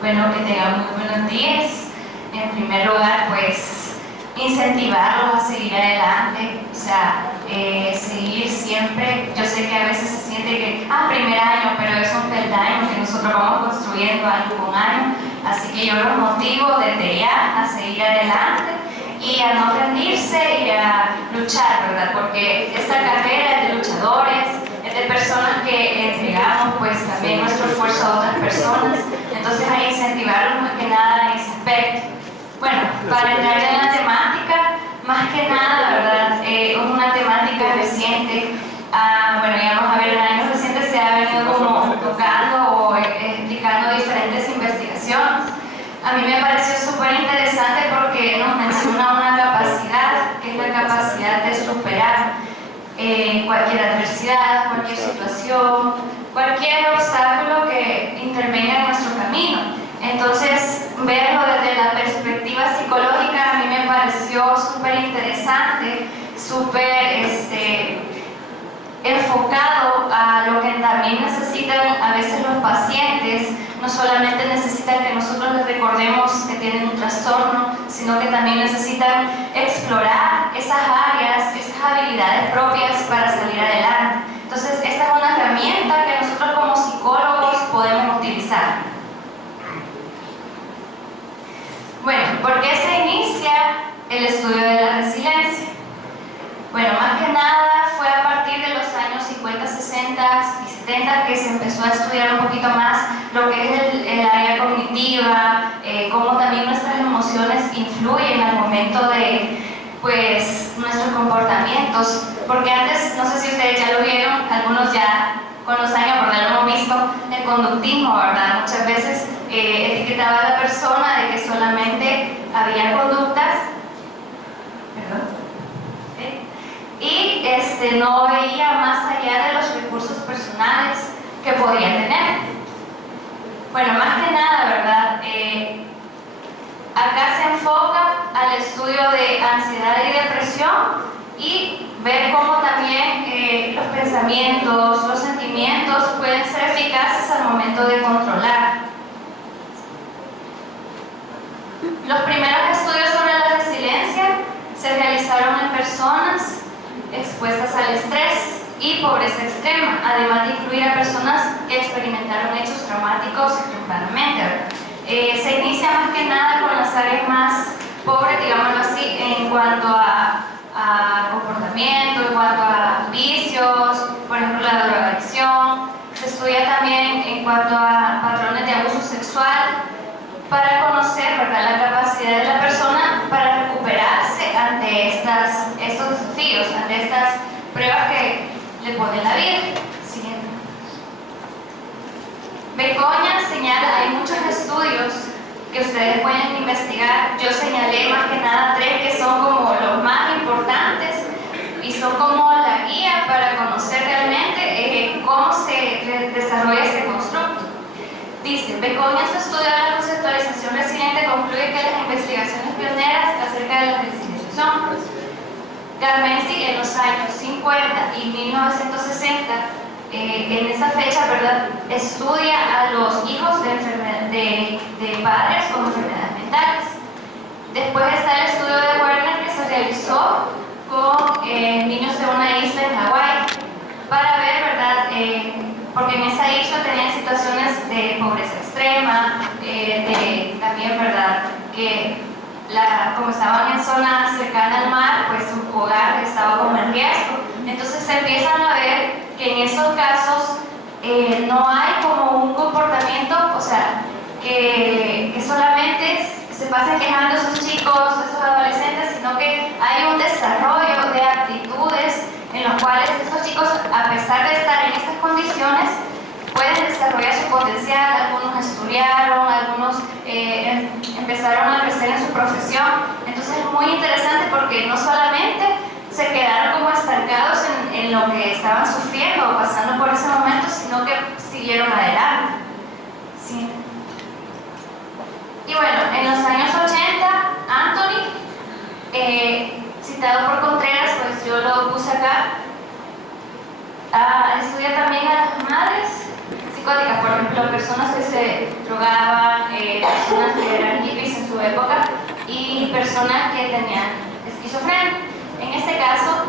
Bueno, que tengan muy buenos días. En primer lugar, pues, incentivarlos a seguir adelante, o sea, seguir siempre. Yo sé que a veces se siente que, primer año, pero es un peldaño que nosotros vamos construyendo año con año. Así que yo los motivo desde ya a seguir adelante y a no rendirse y a luchar, ¿verdad? Porque esta carrera es de luchadores, es de personas que entregamos pues también nuestro esfuerzo a otras personas. Entonces hay que incentivarlos más que nada en ese aspecto. Bueno, para entrar en la temática, más que nada, ¿verdad? Es una temática reciente. Bueno, ya vamos a ver, en años recientes se ha venido como tocando o explicando diferentes investigaciones. A mí me pareció súper interesante porque nos menciona una capacidad, que es la capacidad de superar cualquier adversidad, cualquier situación, cualquier obstáculo que intervenga en nuestro camino. Entonces, verlo desde la perspectiva psicológica a mí me pareció súper interesante, súper enfocado a lo que también necesitan a veces los pacientes. No solamente necesitan que nosotros les recordemos que tienen un trastorno, sino que también necesitan explorar esas áreas, esas habilidades propias para salir adelante. Entonces, esta es una herramienta que nosotros como psicólogos podemos utilizar. Bueno, ¿por qué se inicia el estudio de la resiliencia? Bueno, más que nada fue a partir de los años 50, 60 y 70 que se empezó a estudiar un poquito más lo que es el área cognitiva, cómo también nuestras emociones influyen al momento de pues, nuestros comportamientos. Porque antes, no sé si ustedes ya lo vieron, algunos ya con los años, ¿verdad? Lo hemos visto, el conductismo, ¿verdad? Muchas veces etiquetaba a la persona de que solamente había conductas, y no veía más allá de los recursos personales que podían tener. Bueno, más que nada, ¿verdad? Acá se enfoca al estudio de ansiedad y depresión y ver cómo también los pensamientos, los sentimientos pueden ser eficaces al momento de controlar. Los primeros estudios sobre la resiliencia se realizaron en personas expuestas al estrés y pobreza extrema, además de incluir a personas que experimentaron hechos traumáticos tempranamente. Se inicia más que nada con las áreas más pobres, digámoslo así, en cuanto a comportamiento, en cuanto a vicios, por ejemplo la drogadicción. Se estudia también en cuanto a patrones de abuso sexual para conocer, ¿verdad?, la capacidad de la persona para recuperarse ante estos desafíos, ante estas pruebas que le pone la vida. Siguiente. Begoña señala, hay muchos estudios que ustedes pueden investigar. Yo señalé más que nada 3 que son como los más importantes y son como la guía para conocer realmente cómo se desarrolla este constructo. Dice, Begoña, su estudio de la conceptualización resiliente concluye que las investigaciones pioneras acerca de la resiliencia son Garmensi en los años 50 y 1960, en esa fecha, ¿verdad?, estudia a los hijos de padres con enfermedades mentales. Después está el estudio de Werner que se realizó con niños de una isla en Hawái para ver, ¿verdad?, porque en esa isla tenían situaciones de pobreza extrema, también, ¿verdad?, que como estaban en zona cercana al mar, pues su hogar estaba como en riesgo. Entonces se empiezan a ver que en esos casos no hay como un comportamiento, o sea, que solamente se pasen quejando esos chicos, esos adolescentes, sino que hay un desarrollo de actitudes en los cuales estos chicos, a pesar de estar en estas condiciones, pueden desarrollar su potencial. Algunos estudiaron, algunos empezaron a crecer en su profesión. Entonces es muy interesante porque no solamente se quedaron como estancados en lo que estaban sufriendo o pasando por ese momento, sino que siguieron adelante. ¿Sí? Y bueno, en los años 80, Anthony, citado por Contreras, pues yo lo puse acá, estudia también a las madres psicóticas. Por ejemplo, ejemplo, personas que se drogaban, personas que eran hippies en su época y personas que tenían esquizofrenia. En este caso,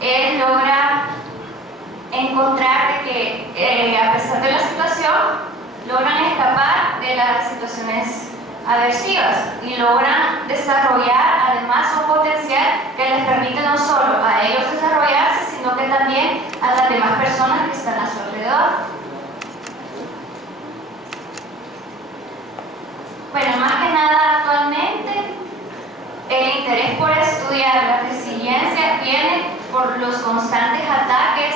él logra encontrar que a pesar de la situación, logran escapar de las situaciones aversivas y logran desarrollar además un potencial que les permite no solo a ellos desarrollarse, sino que también a las demás personas que están a su alrededor. Bueno, más que nada actualmente el interés por estudiar la resiliencia viene por los constantes ataques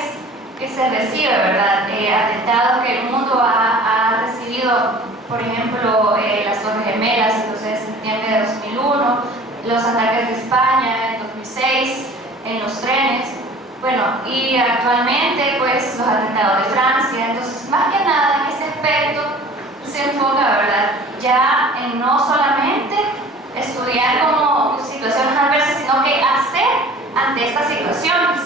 que se recibe, ¿verdad? Atentados que el mundo ha recibido, por ejemplo, las Torres Gemelas el 12 de septiembre de 2001, los ataques de España en 2006, en los trenes, bueno, y actualmente pues los atentados de Francia. Entonces, más que nada en ese aspecto se enfoca, ¿verdad?, ya en no solamente estudiar como situaciones adversas, sino que hacer ante estas situaciones.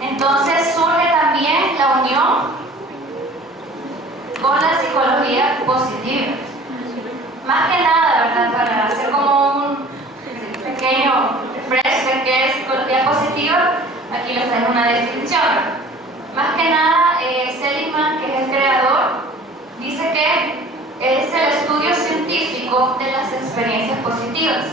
Entonces surge también la unión con la psicología positiva. Más que nada, ¿verdad?, para hacer como un pequeño refresh de qué es psicología positiva, aquí les traigo una definición. Más que nada, Seligman, que es el creador, dice que es el estudio científico de las experiencias positivas,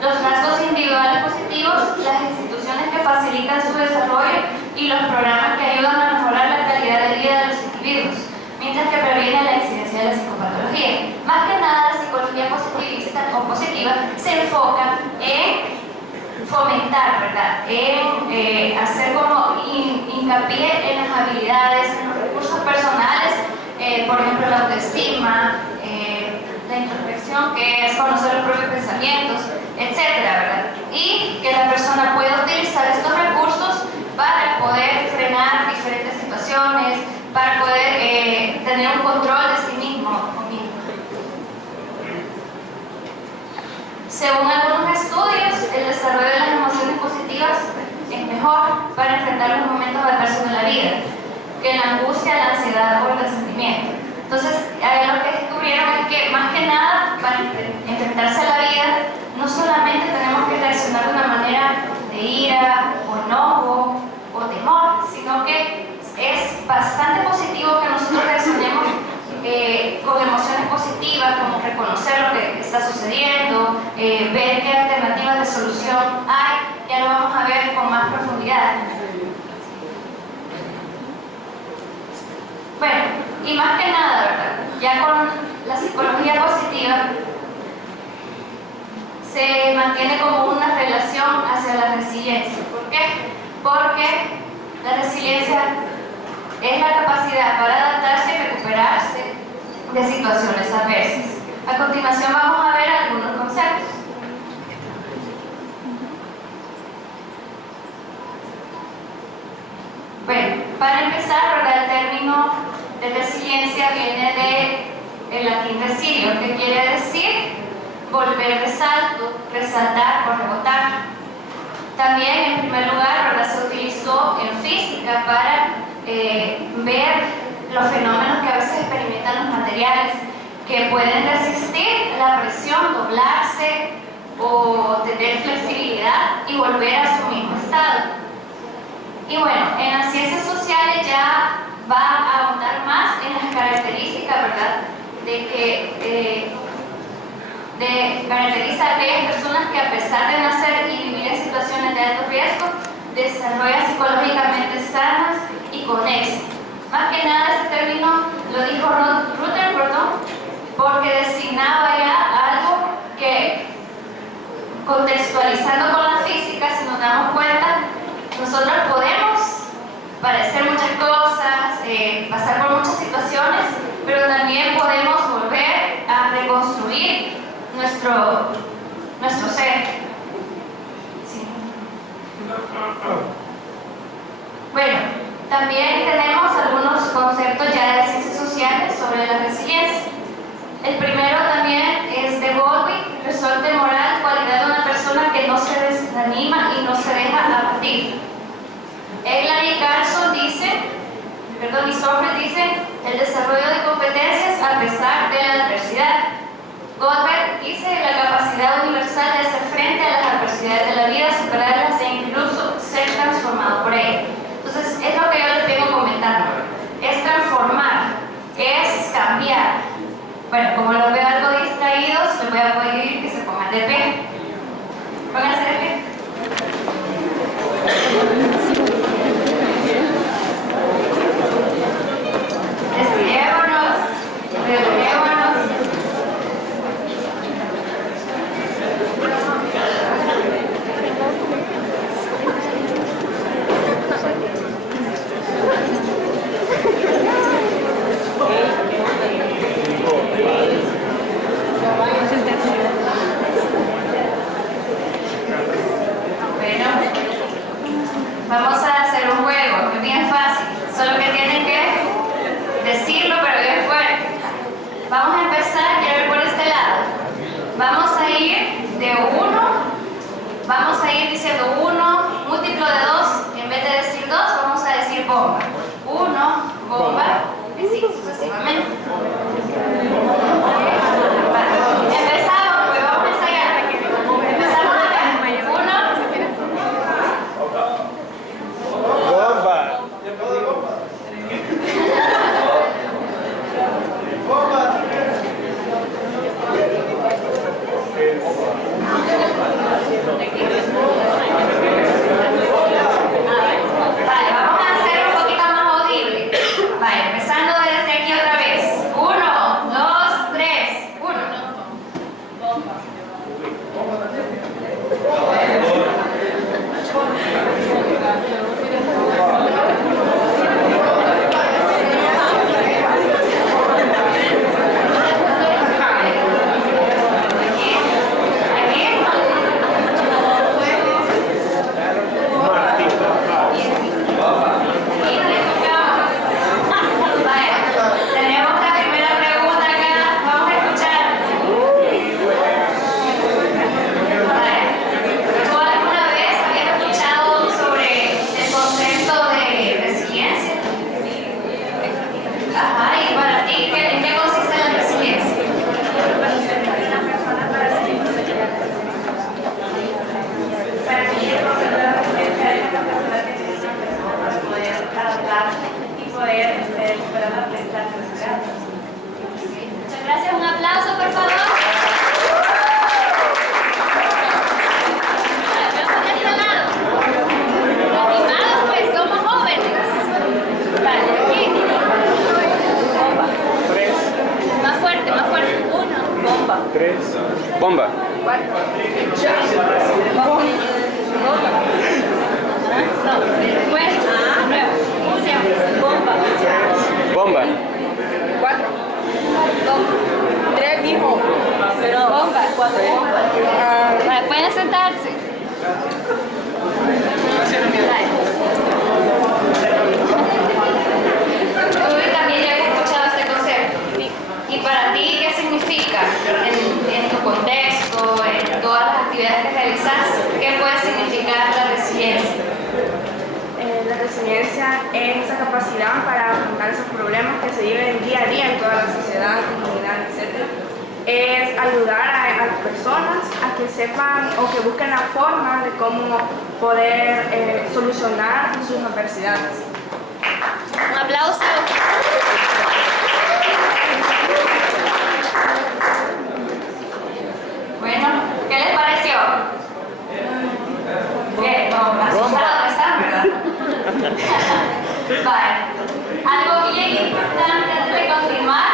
los rasgos individuales positivos, las instituciones que facilitan su desarrollo y los programas que ayudan a mejorar la calidad de vida de los individuos, mientras que previene la incidencia de la psicopatología. Más que nada, la psicología positivista o positiva se enfoca en fomentar, ¿verdad?, en hacer como hincapié en las habilidades, en los recursos personales, por ejemplo, la autoestima, la introspección, que es conocer los propios pensamientos, etcétera, ¿verdad? Y que la persona pueda utilizar estos recursos para poder frenar diferentes situaciones, para poder tener un control de sí mismo o misma. Según algunos estudios, el desarrollo de las emociones positivas es mejor para enfrentar los momentos adversos de la vida que la angustia, la ansiedad o el resentimiento. Entonces, lo que descubrieron es que más que nada, para enfrentarse a la vida, no solamente tenemos que reaccionar de una manera de ira, o enojo, o temor, sino que es bastante positivo que nosotros reaccionemos con emociones positivas, como reconocer lo que está sucediendo, ver qué alternativas de solución hay. Ya lo vamos a ver con más profundidad. Bueno, y más que nada, ¿verdad?, ya con la psicología positiva se mantiene como una relación hacia la resiliencia. ¿Por qué? Porque la resiliencia es la capacidad para adaptarse y recuperarse de situaciones adversas. A continuación vamos a ver algunos conceptos. Bueno, para empezar, ¿verdad?, el término de resiliencia viene del latín resilio, que quiere decir volver de salto, resaltar o rebotar. También, en primer lugar, ¿verdad?, se utilizó en física para ver los fenómenos que a veces experimentan los materiales, que pueden resistir la presión, doblarse o tener flexibilidad y volver a su mismo estado. Y bueno, en las ciencias sociales ya va a ahondar más en las características, ¿verdad?, de caracteriza a aquellas personas que, a pesar de nacer y vivir en situaciones de alto riesgo, desarrollan psicológicamente sanas y con éxito. Más que nada, este término lo dijo Rutherford, porque designaba ya algo que, contextualizando con la física, si nos damos cuenta, nosotros podemos padecer muchas cosas, pasar por muchas situaciones, pero también podemos volver a reconstruir nuestro ser. Sí. Bueno, también tenemos algunos conceptos ya de ciencias sociales sobre la resiliencia. El primero también es de Bowlby, resorte moral, cualidad de una persona que no se desanima y no se deja abatir. Eglan y Carlson dicen, y Sofres dicen el desarrollo de competencias a pesar de la adversidad. Goldberg dice la capacidad universal de hacer frente a las adversidades de la vida, superarlas e incluso ser transformado por ella. Entonces, es lo que yo les vengo comentando. Es transformar, es cambiar. Bueno, como los veo algo distraídos, les voy a pedir que se pongan de pie. Pónganse de pie. Estirémonos, relajémonos. Vamos a hacer un juego, es bien fácil, solo que tienen que decirlo pero bien fuerte. Vamos a empezar, quiero ir por este lado. Vamos a ir de 1, vamos a ir diciendo 1, múltiplo de 2, en vez de decir 2, vamos a decir bomba. 1, bomba, y así sucesivamente. Empezamos, pues vamos a ensayar. Empezamos acá. 1. Bomba. Vale, vamos a hacer un poquito más audible. Vale, empezando desde aquí otra vez. 1, 2, 3, 1. Tenemos la primera pregunta acá. Vamos a escuchar. ¿Tú alguna vez habías escuchado sobre el concepto de resiliencia? Ajá, y para ti, ¿en qué consiste la resiliencia? Para mí, el concepto de la resiliencia es la capacidad que tiene una persona para poder adaptarse y poder superar la adversidad. Muchas gracias, un aplauso por favor. Animados, pues somos jóvenes. Vale, aquí. Bomba. 3. Más fuerte, más fuerte. 1. Bomba. 3. Bomba. 4. Bomba. No, después. Nuevo. Bomba. Bomba. 4. 3 dijo. Pero bomba. 4 bomba. Vale, pueden sentarse. Tú también ya habías escuchado este concepto. ¿Y para ti qué significa en tu contexto, en todas las actividades que realizas? ¿Qué puede significar la resiliencia? La resiliencia es esa capacidad para afrontar esos problemas que se viven día a día en toda la sociedad, comunidad, etc. Es ayudar a las personas a que sepan o que busquen la forma de cómo poder solucionar sus adversidades. Un aplauso. Bueno, ¿qué les pareció? Bien, no, asustados están, ¿verdad? Vale. Algo bien importante antes de continuar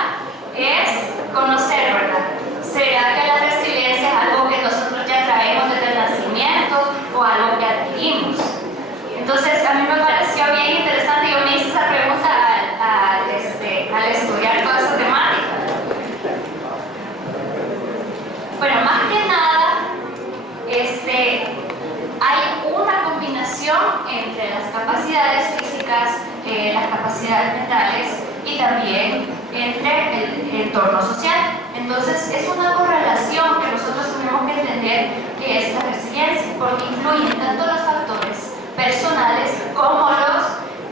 es conocer, ¿verdad? ¿Será que la resiliencia es algo que nosotros ya traemos desde el nacimiento o algo que adquirimos? Entonces, a mí me pareció bien interesante, yo me hice esa pregunta al estudiar toda esa temática. Bueno, más que nada, hay una combinación entre las capacidades físicas, las capacidades mentales y también entre el entorno social. Entonces, es una correlación que nosotros tenemos que entender que es la resiliencia, porque influyen tanto los factores personales como los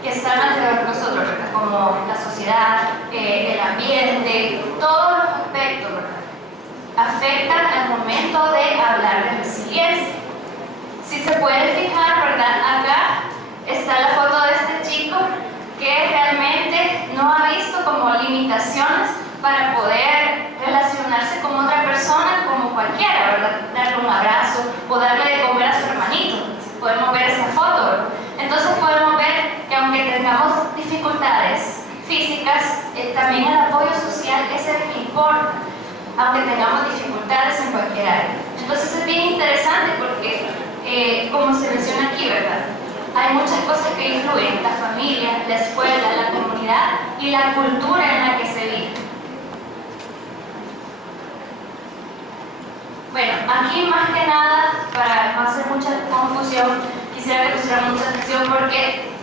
que están alrededor de nosotros, ¿verdad? Como la sociedad, ambiente, todos los aspectos, ¿verdad?, afectan al momento de hablar de resiliencia. Si se puede fijar, ¿verdad?, acá está la foto de este chico que realmente no ha visto como limitaciones para poder relacionarse con otra persona como cualquiera, ¿verdad?, darle un abrazo o darle de comer a su hermanito. Podemos ver esa foto, ¿verdad? Entonces podemos ver que aunque tengamos dificultades físicas, también el apoyo social es el que importa, aunque tengamos dificultades en cualquier área. Entonces es bien interesante porque, como se menciona aquí, ¿verdad?, hay muchas cosas que influyen: la familia, la escuela, la comunidad y la cultura en la que se vive. Bueno, aquí más que nada, para no hacer mucha confusión, quisiera que pusieran mucha atención porque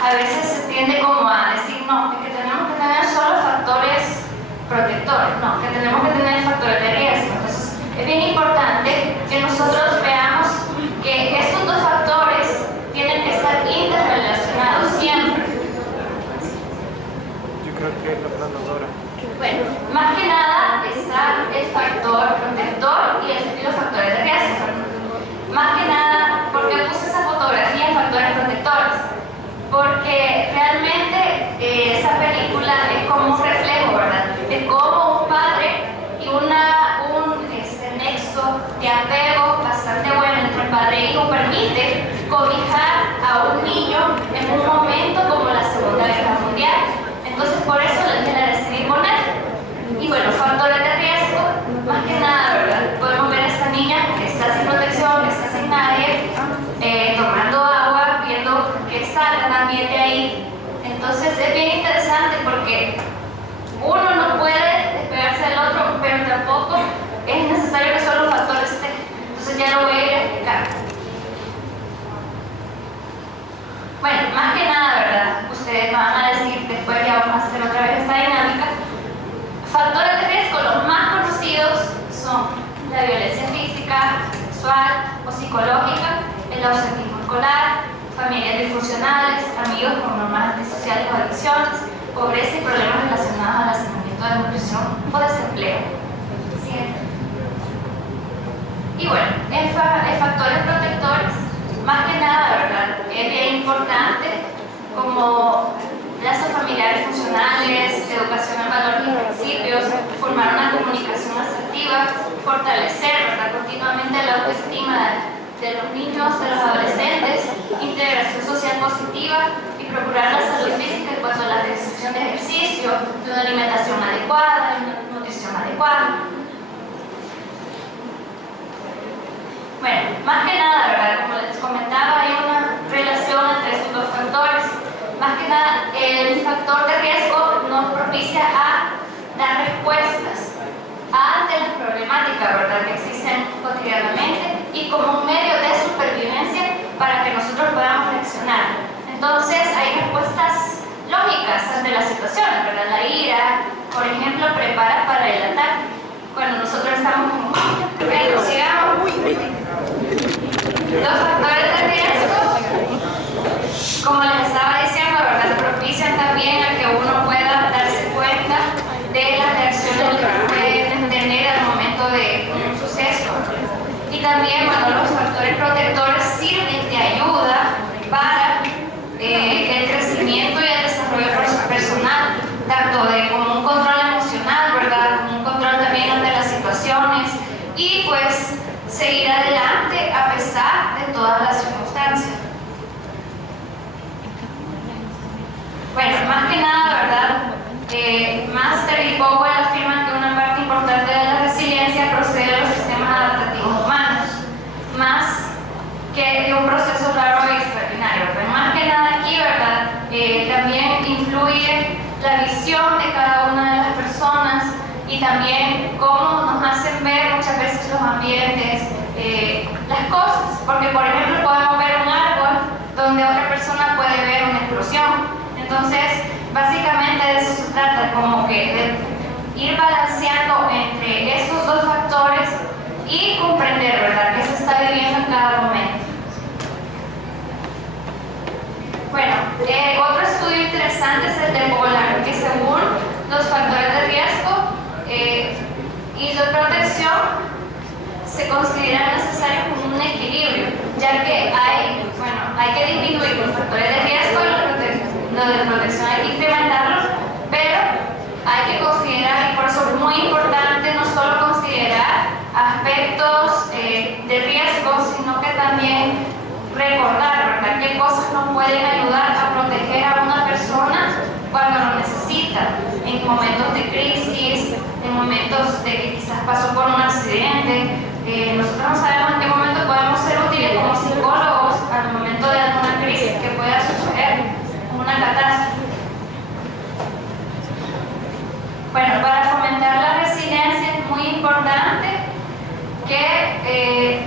a veces se tiende como a decir, no, es que tenemos que tener solo factores protectores, no, que tenemos que tener factores de riesgo. Entonces, es bien importante que nosotros veamos que estos dos factores tienen que estar interrelacionados siempre. Yo creo que es la planadora. Bueno, más que nada está el factor protector y los factores de riesgo. Más que nada, ¿por qué puse esa fotografía en factores protectores? Porque realmente esa película es como un reflejo, ¿verdad?, de cómo un padre y un nexo de apego bastante bueno entre padre e hijo permite cobijar a un niño en un momento como la Segunda Guerra Mundial. Entonces por eso la decidí poner. Y bueno, factores de riesgo, más que nada, ¿verdad?, podemos ver a esta niña que está sin protección, que está sin nadie, tomando agua, viendo que salga también de ahí. Entonces es bien interesante porque uno no puede despegarse del otro, pero tampoco es necesario que solo un factor esté. Entonces ya lo voy a ir a explicar. Bueno, más que nada, ¿verdad?, ustedes van a decir, después ya vamos a hacer otra vez esta dinámica. Factores de riesgo, los más conocidos son la violencia física, sexual o psicológica, el ausentismo escolar, familias disfuncionales, amigos con normas antisociales o adicciones, pobreza y problemas relacionados al hacinamiento, de nutrición o desempleo. Siguiente. Y bueno, en factores protectores, más que nada, ¿verdad?, es bien importante como lazos familiares funcionales, educación en valores y principios, formar una comunicación asertiva, fortalecer, ¿verdad?, continuamente la autoestima de los niños, de los adolescentes, integración social positiva y procurar la salud física en cuanto a la realización de ejercicio, de una alimentación adecuada, de una nutrición adecuada. Bueno, más que nada, ¿verdad?, como les comentaba, hay una relación entre estos dos factores. Más que nada, el factor de riesgo nos propicia a dar respuestas ante las problemáticas, ¿verdad?, que existen cotidianamente y como un medio de supervivencia para que nosotros podamos reaccionar. Entonces, hay respuestas lógicas ante las situaciones, ¿verdad? La ira, por ejemplo, prepara para el ataque. Cuando nosotros estamos como, bueno, sigamos. Los factores de riesgo, como les estaba diciendo, ¿verdad?, propician también a que uno pueda darse cuenta de las reacciones que puede tener al momento de un suceso. Y también, bueno, los factores protectores sirven de ayuda para el crecimiento y el desarrollo personal, tanto como un control emocional, ¿verdad?, como un control también ante las situaciones y pues seguir adelante a pesar de todas las circunstancias. Bueno, más que nada, ¿verdad?, Master y Powell afirman que una parte importante de la resiliencia procede de los sistemas adaptativos humanos, más que de un proceso raro y extraordinario. Pero más que nada aquí, ¿verdad?, también influye la visión de cada una de las personas y también cómo nos hacen ver muchas veces los ambientes, las cosas. Porque, por ejemplo, podemos ver un árbol donde otra persona puede ver una explosión. Entonces, básicamente de eso se trata, como que de ir balanceando entre esos dos factores y comprender, ¿verdad?, qué se está viviendo en cada momento. Bueno, otro estudio interesante es el de Polar, que según los factores de riesgo y de protección se consideran necesarios como un equilibrio, ya que hay que disminuir los factores de riesgo y los de protección hay que incrementarlos, pero hay que considerar, y por eso es muy importante no solo considerar aspectos de riesgo, sino que también recordar, ¿verdad?, qué cosas nos pueden ayudar a proteger a una persona cuando lo necesita, en momentos de crisis, en momentos de que quizás pasó por un accidente. Nosotros no sabemos en qué momento podemos ser útiles como psicólogos al momento de alguna crisis que pueda suceder, una catástrofe. Bueno, para fomentar la resiliencia es muy importante que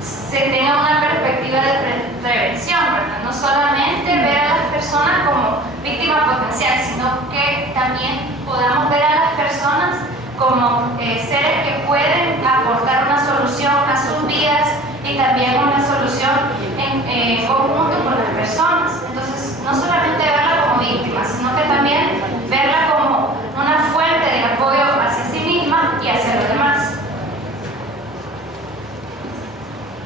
se tenga una perspectiva de prevención, ¿verdad? No solamente ver a las personas como víctimas potenciales, sino que también podamos ver a las personas como seres que pueden aportar una solución a sus vidas y también una solución en conjunto con las personas. Entonces, no solamente verla como víctima, sino que también verla como una fuente de apoyo hacia sí misma y hacia los demás.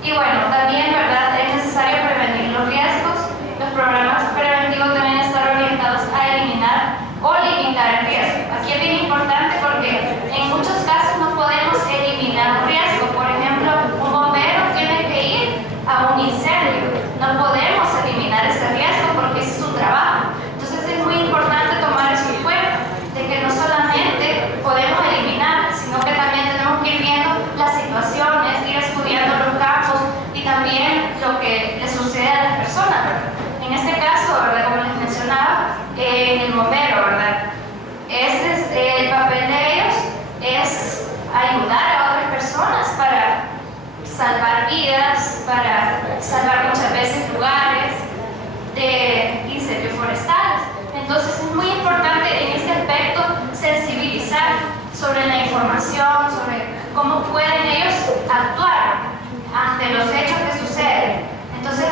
Y bueno, también, ¿verdad?, es necesario prevenir los riesgos. Los programas preventivos deben estar orientados a eliminar o limitar el riesgo. Aquí es bien importante porque en muchos casos no podemos eliminar un riesgo. Por ejemplo, un bombero tiene que ir a un incendio. No podemos eliminar ese riesgo porque ese es su trabajo. Entonces es muy importante tomar eso en cuenta, de que no solamente podemos eliminar, sino que también tenemos que ir viendo las situaciones, ir estudiando los casos y también lo que le sucede a las personas, ¿verdad? En este caso, ¿verdad?, como les mencionaba, en el bombero, ¿verdad?, el papel de ellos es ayudar a otras personas para salvar vidas, para salvar muchas veces lugares de incendios forestales. Entonces es muy importante en este aspecto sensibilizar sobre la información, sobre cómo pueden ellos actuar ante los hechos que suceden. Entonces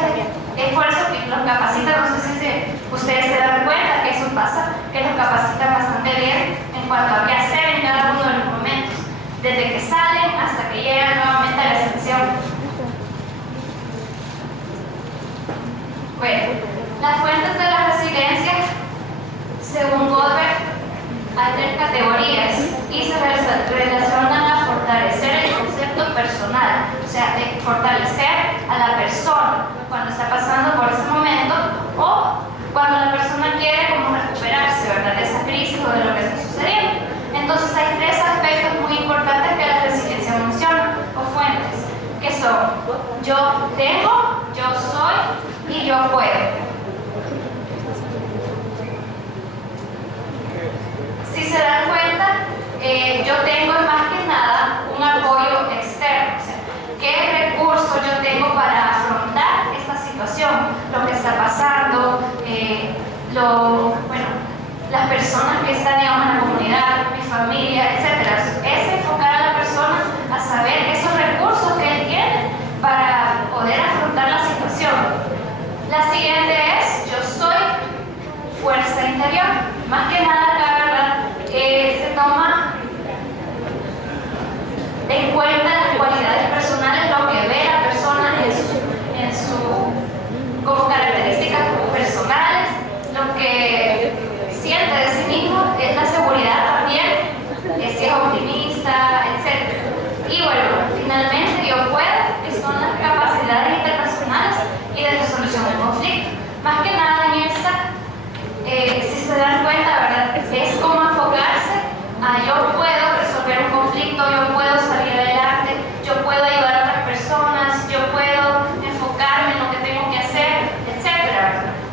es por eso que los capacitan, no sé si ustedes se dan cuenta que eso pasa, que los capacitan bastante bien en cuanto a qué hacer en cada uno de los momentos, desde que salen hasta que llegan nuevamente a la excepción. Bueno, las fuentes de la resiliencia, según Goldberg, hay 3 categorías y se relacionan a fortalecer el concepto personal, o sea, de fortalecer a la persona cuando está pasando por ese momento o cuando la persona quiere como recuperarse, ¿verdad?, de esa crisis o de lo que está sucediendo. Entonces hay 3 aspectos muy importantes que la resiliencia menciona, o fuentes, que son yo tengo, yo soy y yo puedo. Si se dan cuenta, yo tengo más que nada un apoyo externo, o sea, ¿qué recursos yo tengo para afrontar esta situación? Lo que está pasando, las personas que están, digamos, en la comunidad, mi familia, etc. Es enfocar a la persona a saber esos recursos que él tiene para poder afrontar la situación. La siguiente es, yo soy fuerza interior. Más que nada, la verdad, se toma en cuenta las cualidades personales, lo que ve la persona como características personales, lo que siente de sí mismo, es la seguridad también, si es optimista, etc. Y bueno, finalmente yo puedo, que son las capacidades interpersonales y de resolución de conflicto. Más que nada en esta, si se dan cuenta, ¿verdad?, es como enfocarse a yo puedo resolver un conflicto, yo puedo salir adelante, yo puedo ayudar a otras personas, yo puedo enfocarme en lo que tengo que hacer, etc.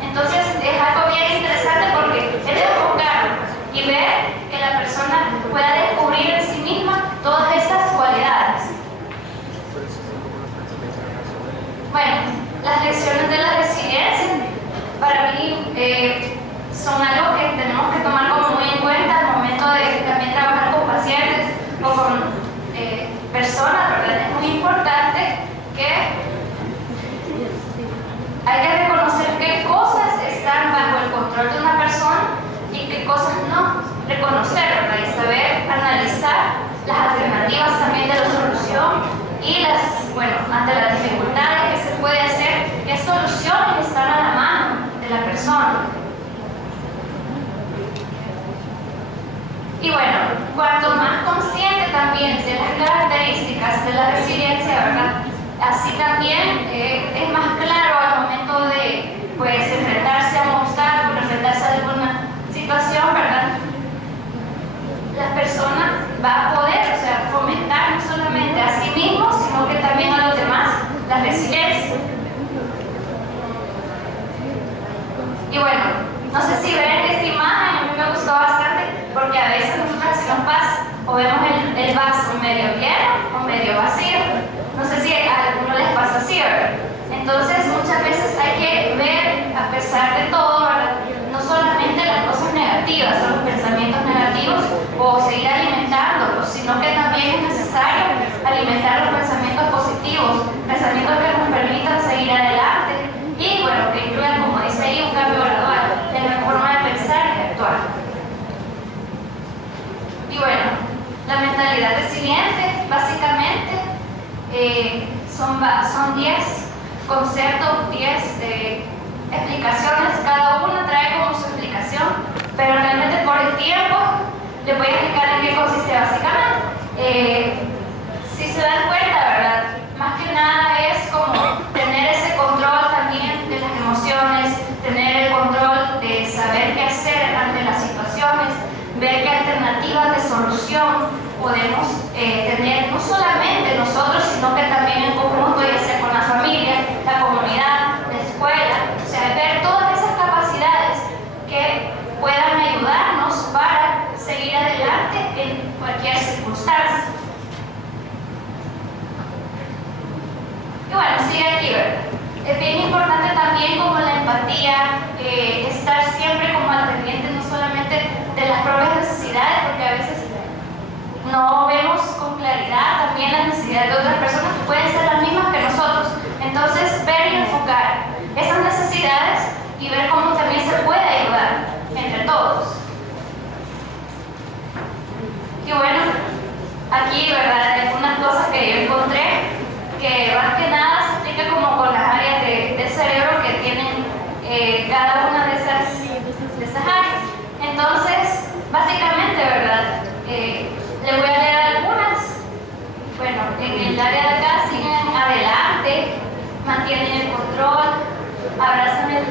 Entonces es algo bien interesante porque es de enfocarlo y ver que la persona pueda descubrir en sí misma todas estas cualidades. Bueno, las lecciones de la resiliencia para mí son algo que tenemos que tomar como muy en cuenta al momento de también trabajar con pacientes o con personas, ¿verdad? Es muy importante que hay que reconocer qué cosas están bajo el control de una persona y qué cosas no. Reconocer las alternativas también de la solución y ante las dificultades que se puede hacer, qué soluciones están a la mano de la persona. Y bueno, cuanto más consciente también de las características de la resiliencia, ¿verdad? Así también es más claro al momento de enfrentarse a un obstáculo, enfrentarse a alguna situación, ¿verdad? La persona va a poder, fomentar no solamente a sí mismo, sino que también a los demás la resiliencia. Y bueno, no sé si ven esta imagen, a mí me gustó bastante, porque a veces nosotros así nos pasa, o vemos el vaso medio lleno o medio vacío. No sé si a alguno les pasa así, ¿verdad? Entonces muchas veces hay que ver, a pesar de todo, ¿verdad? No solamente las cosas negativas o los pensamientos negativos o seguir alimentándolos, sino que también es necesario alimentar los pensamientos positivos, pensamientos que nos permitan seguir adelante y que incluyan, como dice ahí, un cambio gradual en la forma de pensar y de actuar. Y la mentalidad resiliente básicamente son 10 conceptos, 10 explicaciones, cada uno trae como su explicación, pero realmente por el tiempo les voy a explicar en qué consiste básicamente. Si se dan cuenta, ¿verdad? Más que nada es como tener ese control también de las emociones, tener el control de saber qué hacer ante las situaciones, ver qué alternativas de solución podemos tener, no solamente nosotros, sino que también en conjunto, ya sea con la familia, la comunidad, la escuela, ver todas esas capacidades que puedan ayudarnos para seguir adelante en cualquier circunstancia. Y sigue aquí, ¿verdad? Es bien importante también como la empatía, estar siempre como al pendiente no solamente de las propias necesidades, porque a veces no vemos con claridad también las necesidades de otras personas que pueden ser las mismas que nosotros. Entonces, ver y enfocar esas necesidades y ver cómo también se puede ayudar entre todos. Y aquí, ¿verdad? Hay algunas cosas que yo encontré que más que nada se explica como con las áreas del cerebro que tienen cada una de esas áreas. Entonces, básicamente, ¿verdad? Les voy a leer algunas. En el área de acá siguen adelante, mantienen el control, abrazan el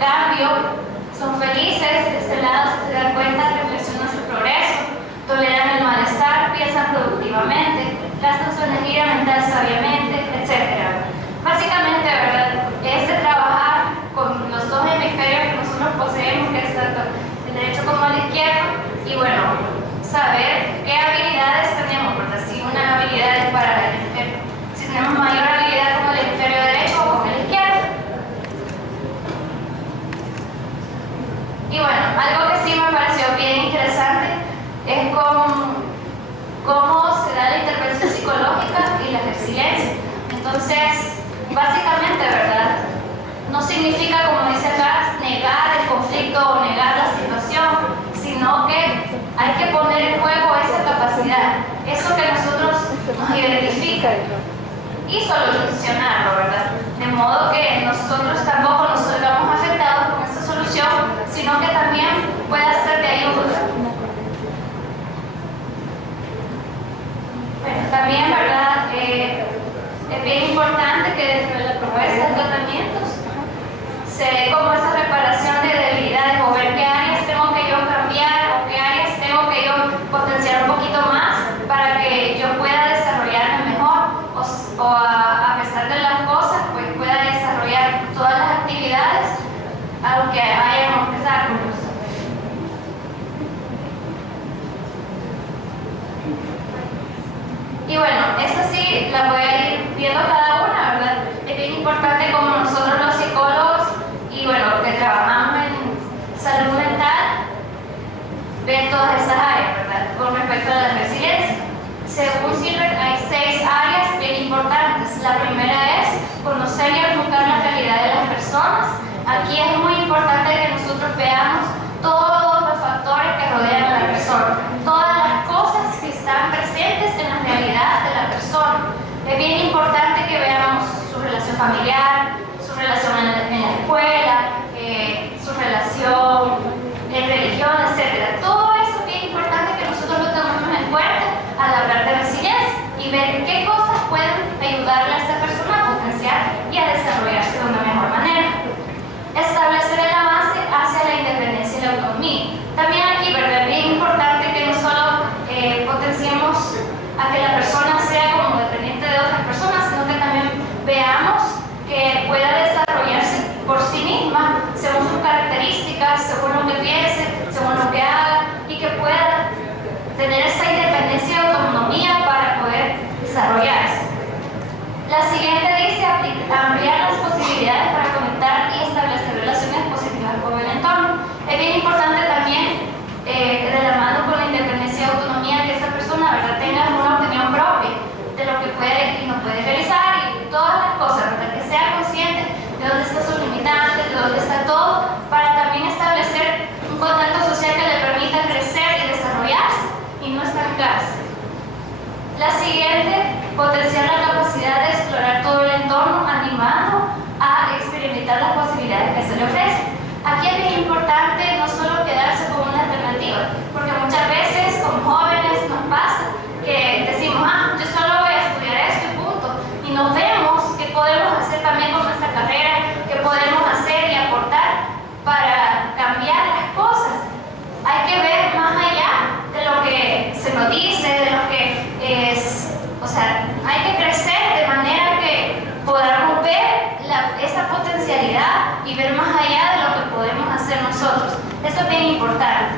cambio, son felices. De este lado, si se dan cuenta, reflexionan su progreso, toleran el malestar, piensan productivamente, gastan su energía mental sabiamente, etc. Básicamente, ¿verdad? Es de trabajar con los dos hemisferios que nosotros poseemos, que es tanto el derecho como el izquierdo, y saber qué habilidades tenemos, ¿verdad? Si una habilidad es para el hemisferio, si tenemos mayor habilidad con el hemisferio derecho o con el izquierdo. Y algo que sí me pareció bien interesante es cómo se da la intervención psicológica y la resiliencia. Entonces, básicamente, ¿verdad? No significa, como dice acá, negar el conflicto o negar la situación, sino que hay que poner en juego esa capacidad, eso que nosotros nos identifica, y solucionarlo, ¿verdad? De modo que nosotros tampoco nos salgamos afectados con esta solución, sino que también pueda ser de ayuda. También, ¿verdad? Es bien importante que dentro de la propuesta de tratamientos se dé como esa reparación de debilidades, o ver qué áreas tengo que yo cambiar o qué áreas tengo que yo potenciar un poquito más para que yo pueda desarrollarme mejor, o a pesar de las cosas, pueda desarrollar todas las actividades aunque haya obstáculos. Y esta sí la voy a ir viendo cada una, ¿verdad? Es bien importante como nosotros los psicólogos y que trabajamos en salud mental, ver todas esas áreas, ¿verdad? Con respecto a la resiliencia. Según Silver, hay 6 áreas bien importantes. La primera es conocer y enfocar la realidad de las personas. Aquí es muy importante que nosotros veamos todos los factores que rodean a la persona, todas las cosas que están presentes presentes en la realidad de la persona. Es bien importante que veamos su relación familiar, su relación en la escuela, su relación en religión, etc. Todo eso es bien importante que nosotros lo tomemos en cuenta al hablar de resiliencia y ver qué cosas pueden ayudarle a esta persona a potenciar y a desarrollarse de una mejor manera. Establecer el avance hacia la independencia y la autonomía. También aquí, ¿verdad? Es bien importante que no solo potenciemos a que la persona sea como dependiente de otras personas, sino que también veamos que pueda desarrollarse por sí misma, según sus características, según lo que piense, según lo que haga, y que pueda tener esa independencia y autonomía para poder desarrollarse. La siguiente dice ampliar las posibilidades para conectar y establecer relaciones positivas con el entorno. Es bien importante también, de la mano con la independencia y autonomía, que esa persona, ¿verdad?, tenga una opinión propia de lo que puede y no puede realizar y todas las cosas, ¿verdad?, que sea consciente de dónde están sus limitantes, de dónde está todo, para también establecer un contacto social que le permita crecer y desarrollarse y no estancarse. La siguiente, potenciar la capacidad de explorar todo el entorno, animando a experimentar las posibilidades que se le ofrecen. Aquí es bien importante no solo quedarse con una alternativa, porque muchas veces como jóvenes nos pasa que decimos, yo solo voy a estudiar esto y punto, y no vemos qué podemos hacer también con nuestra carrera, qué podemos hacer y aportar para cambiar las cosas. Hay que ver más allá de lo que se nos dice, de lo que es, o sea, hay que crecer de manera que podamos ver esa potencialidad y ver más allá de lo que podemos hacer nosotros. Eso es bien importante.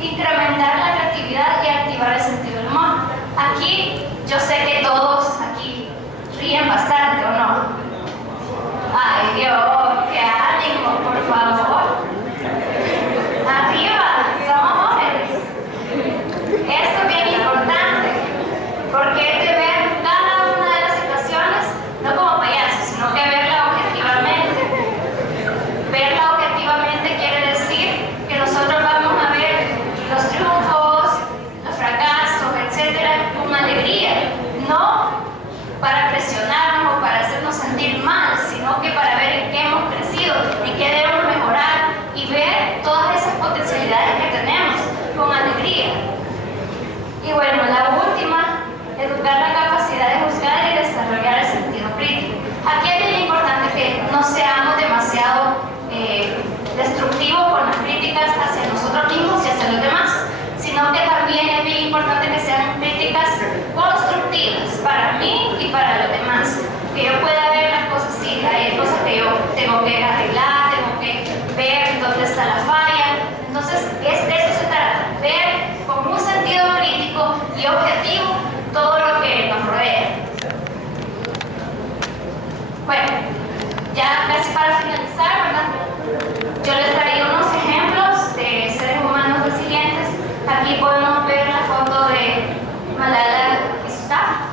Incrementar la creatividad y activar el sentido del humor. Aquí, yo sé que todos aquí ríen bastante, ¿o no? ¡Ay, Dios! ¡Qué ánimo, por favor! ¡Arriba! ¡Somos jóvenes! Esto es bien importante, porque es de ver cada una de las situaciones, no como payasos, sino que verla objetivamente. Verla objetivamente quiere decir que nosotros vamos a ver los triunfos, los fracasos, etcétera, con alegría, no para presionarnos o para hacernos sentir mal, sino que para ver en qué hemos crecido, en qué debemos mejorar y ver todas esas potencialidades que tenemos con alegría. Y bueno, la última, educar la capacidad de juzgar y desarrollar el sentido crítico. Aquí es bien importante que no seamos demasiado destructivos con las críticas hacia nosotros mismos y hacia los demás, sino que también es bien importante que sean críticas constructivas para mí y para los demás. Que yo pueda ver las cosas, sí, hay cosas que yo tengo que arreglar, tengo que ver dónde está la falla. Entonces, de eso se trata, ver con un sentido crítico y objetivo todo lo que nos rodea. Bueno, ya casi para finalizar, ¿verdad? Yo les traía unos ejemplos de seres humanos resilientes. Aquí podemos ver la foto de Malala Yousafzai,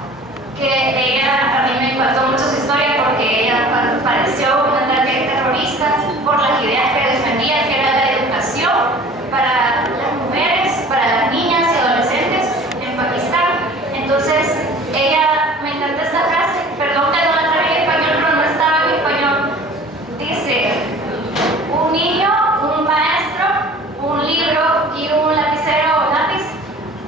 que ella a mí me impactó mucho su historia porque ella padeció un ataque terrorista por las ideas que defendía, que era la educación para las mujeres, para las niñas y adolescentes en Pakistán. Entonces, ella, me encanta esta frase, perdón que no la traje en español, pero no estaba en español. Dice, un niño, un maestro, un libro y un lapicero o lápiz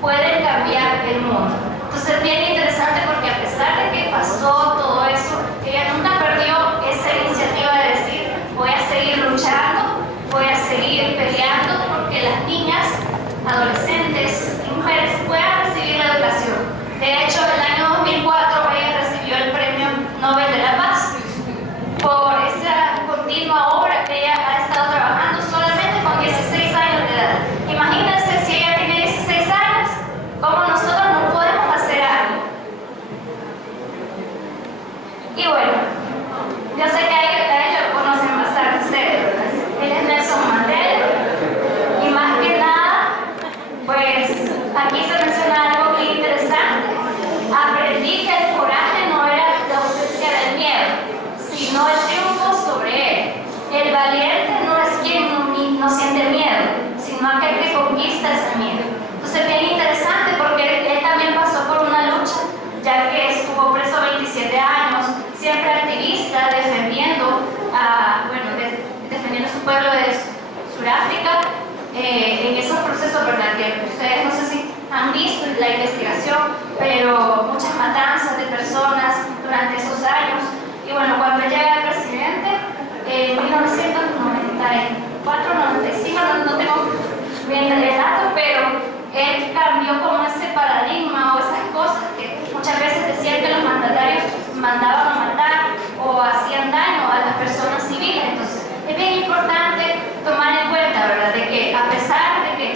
pueden cambiar el mundo. Entonces es bien interesante porque a pesar de que pasó todo eso, ella nunca perdió esa iniciativa de decir, voy a seguir luchando, voy a seguir peleando porque las niñas, adolescentes y mujeres puedan recibir la educación. De hecho, el año 2004 ella recibió el Premio Nobel de la Paz por esa continua obra que ella ha estado trabajando solamente con 16 años de edad. Imagínense si ella tiene 16 años, cómo nosotros no podemos hacer algo mandaban a matar o hacían daño a las personas civiles. Entonces, es bien importante tomar en cuenta, ¿verdad?, de que a pesar de que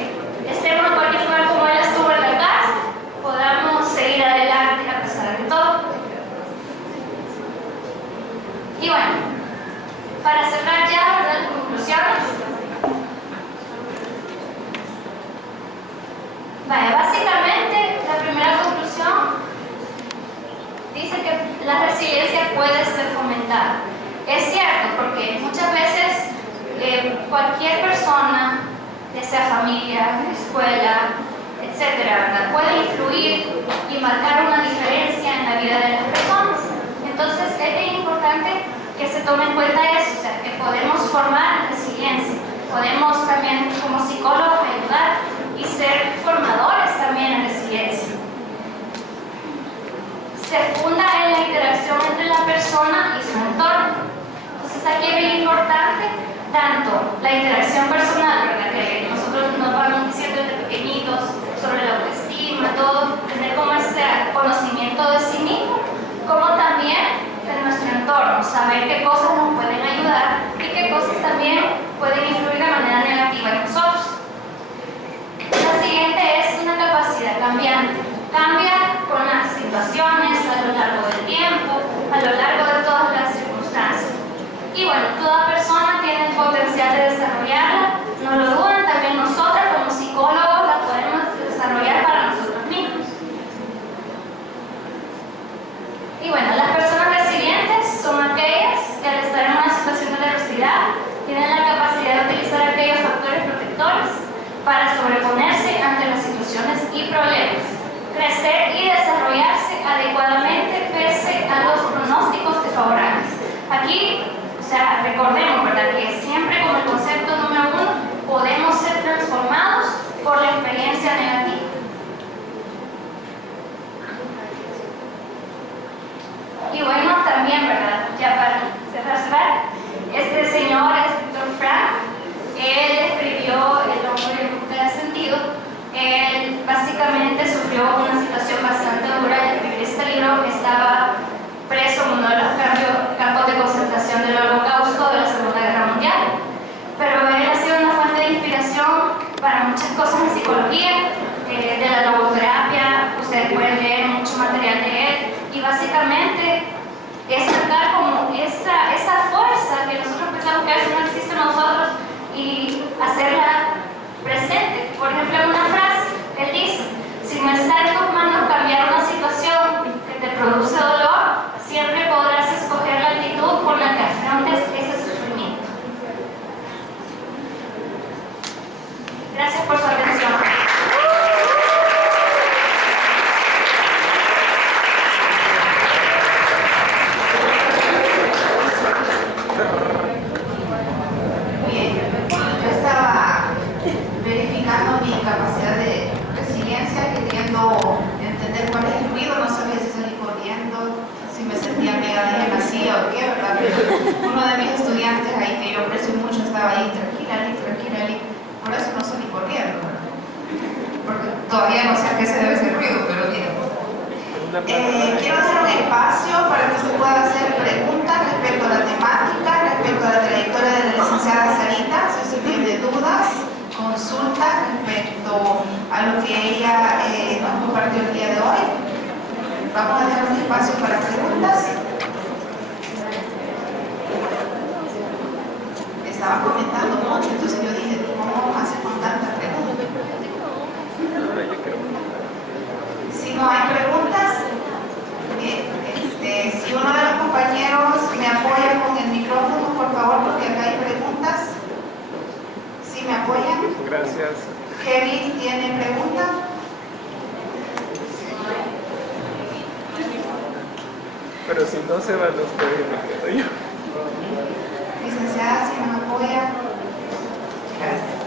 estemos en cualquier lugar como él estuvo en la casa, podamos seguir adelante a pesar de todo. Y bueno, para cerrar ya, ¿verdad?, las conclusiones. Vaya, básicamente, la primera conclusión dice que la resiliencia puede ser fomentada. Es cierto, porque muchas veces cualquier persona, ya sea familia, escuela, etcétera, ¿verdad?, puede influir y marcar una diferencia en la vida de las personas. Entonces, es bien importante que se tome en cuenta eso, o sea, que podemos formar resiliencia, podemos también como psicólogos ayudar y ser formadores también en resiliencia. Se funda en la interacción entre la persona y su entorno. Entonces aquí es bien importante tanto la interacción personal, ¿verdad?, que nosotros nos vamos diciendo desde pequeñitos sobre la autoestima, todo, tener como este conocimiento de sí mismo, como también de nuestro entorno, saber qué cosas nos pueden ayudar y qué cosas también pueden influir de manera negativa en nosotros. La siguiente es una capacidad cambiante. Cambia con las situaciones a lo largo del tiempo, a lo largo de todas las circunstancias. Y bueno, toda persona tiene el potencial de desarrollarla, no lo duden, también nosotras como psicólogos la podemos desarrollar para nosotros mismos. Y bueno, las personas resilientes son aquellas que al estar en una situación de adversidad tienen la capacidad de utilizar aquellos factores protectores para sobreponerse ante las situaciones y problemas, crecer y desarrollarse adecuadamente pese a los pronósticos desfavorables. Aquí, o sea, recordemos, ¿verdad?, que siempre como el concepto número 1 podemos ser transformados por la experiencia negativa. Y bueno, también, ¿verdad?, ya para cerrar, este señor, Viktor Frankl, él escribió El hombre en busca de sentido. Él básicamente sufrió una situación bastante dura al escribir este libro. Estaba preso en uno de los campos de concentración del Holocausto de la Segunda Guerra Mundial. Pero él ha sido una fuente de inspiración para muchas cosas en psicología, de la logoterapia. Ustedes pueden leer mucho material de él y básicamente es sacar como esa fuerza que nosotros pensamos que a veces no existe en nosotros y hacerla presente. Por ejemplo, en una frase, él dice: si no está en tus manos cambiar una situación que te produce dolor, siempre podrás escoger la actitud con la que afrontes ese sufrimiento. Gracias por su atención. Capacidad de resiliencia, queriendo entender cuál es el ruido, no sabía si salir corriendo, si me sentía pegada y vacía o qué, ¿verdad? Pero uno de mis estudiantes ahí, que yo aprecio mucho, estaba ahí, tranquila, por eso no salí corriendo, ¿verdad? Porque todavía no sé a qué se debe ese ruido, pero bien. Quiero dejar un espacio para que se puedan hacer preguntas respecto a la temática, respecto a la trayectoria de la licenciada Sarita, si usted tiene dudas, consulta respecto a lo que ella nos compartió el día de hoy. Vamos a dejar un espacio para preguntas. Estaba comentando mucho, entonces yo dije, ¿cómo hace con tantas preguntas? Si no hay preguntas, si uno de los compañeros me apoya con el micrófono, por favor, porque acá hay preguntas. ¿Sí me apoyan? Gracias. Kevin, ¿tiene pregunta? Pero si no se van ustedes, me quedo yo. Licenciada, si nos apoya. Gracias.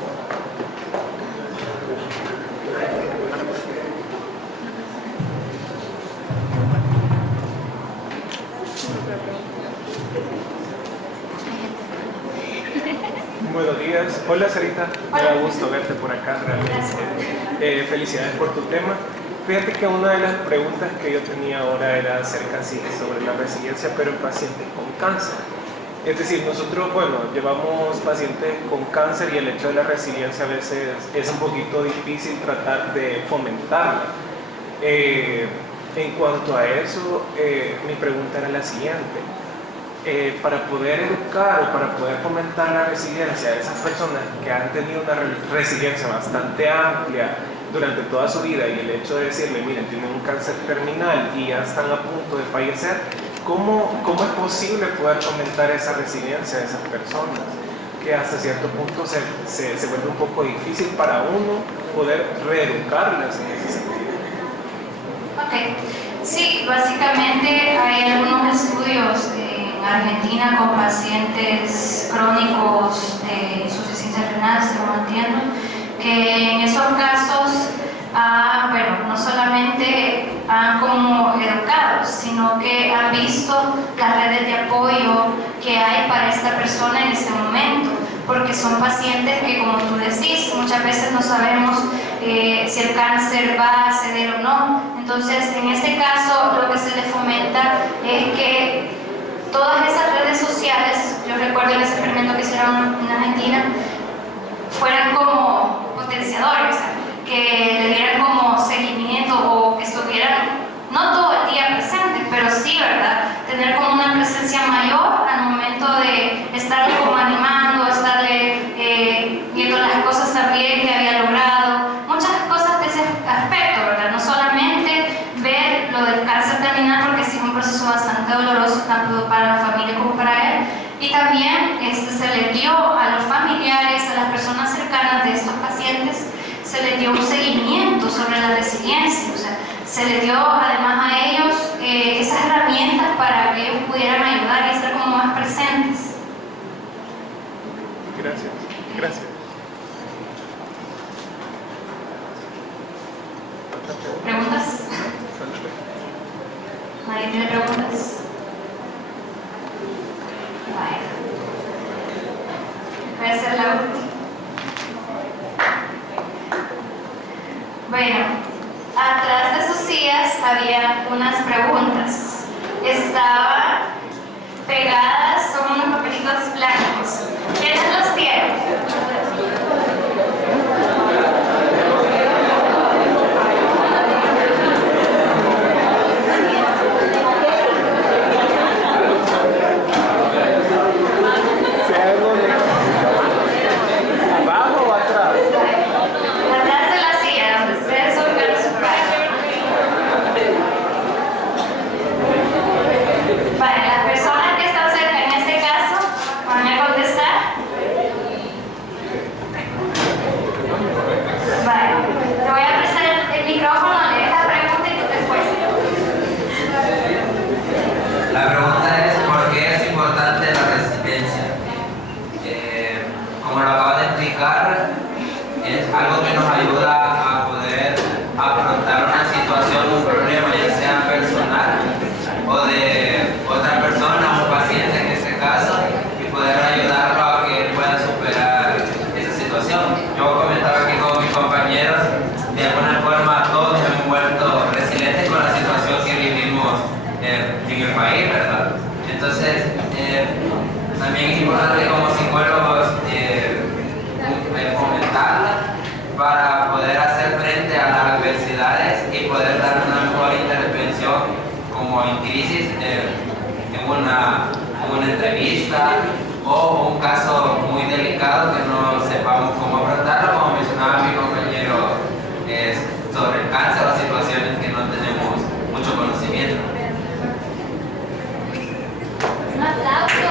Buenos días. Hola, Sarita. Me da gusto verte por acá realmente. Felicidades por tu tema. Fíjate que una de las preguntas que yo tenía ahora era acerca sí, sobre la resiliencia, pero en pacientes con cáncer. Es decir, nosotros, bueno, llevamos pacientes con cáncer y el hecho de la resiliencia a veces es un poquito difícil tratar de fomentarla. En cuanto a eso, mi pregunta era la siguiente. Para poder educar o para poder fomentar la resiliencia de esas personas que han tenido una resiliencia bastante amplia durante toda su vida y el hecho de decirle, miren, tienen un cáncer terminal y ya están a punto de fallecer, ¿cómo es posible poder fomentar esa resiliencia de esas personas? Que hasta cierto punto se vuelve un poco difícil para uno poder reeducarlas en ese sentido. Ok, sí, básicamente hay algunos estudios en Argentina con pacientes crónicos de insuficiencia renal, según entiendo, que en esos casos bueno, no solamente han como educado, sino que han visto las redes de apoyo que hay para esta persona en ese momento, porque son pacientes que, como tú decís, muchas veces no sabemos si el cáncer va a ceder o no. Entonces, en este caso, lo que se le fomenta es que todas esas redes sociales, yo recuerdo el experimento que hicieron en Argentina, fueran como potenciadores, o sea, que le dieran como seguimiento o que estuvieran no todo el día presentes, pero sí, ¿verdad? Tener como una presencia mayor al momento de estarle como animando, estarle viendo las cosas también que había logrado, muchas cosas de ese aspecto, ¿verdad? No solamente ver lo del cáncer terminal, porque sí es un proceso bastante doloroso tanto para la familia como para él, y también se le dio a los familiares, a las personas cercanas de estos pacientes, se les dio un seguimiento sobre la resiliencia, o sea, se les dio además a ellos esas herramientas para que ellos pudieran ayudar y estar como más presentes. Gracias, gracias. ¿Preguntas? ¿Nadie tiene preguntas? Voy a hacer la última. Bueno, atrás de sus sillas había unas preguntas. Estaban pegadas, son unos papelitos blancos. ¿Quiénes los tienen? ¿Abajo o atrás? Atrás de la silla, donde ustedes son los supervisors. Vale, las personas que están cerca en este caso van a contestar. Vale, te voy a prestar el micrófono, lees la pregunta y tu respuesta. La pregunta es, ¿por qué es importante la resiliencia? Como lo acabo de explicar, es algo que nos ayuda a poder afrontar una situación, un problema, ya sea personal o de otra persona, un paciente en este caso, y poder ayudarlo a que él pueda superar esa situación. Yo comentaba aquí con mis compañeros, de alguna forma todos hemos vuelto resilientes con la situación que vivimos en el país, ¿verdad? Entonces, también es importante como psicólogos fomentarla para poder hacer frente a las adversidades y poder dar una mejor intervención como en crisis, en una entrevista o un caso muy delicado que no sepamos cómo afrontarlo, como mencionaba mi compañero, sobre el cáncer o situaciones que no tenemos mucho conocimiento. Un aplauso.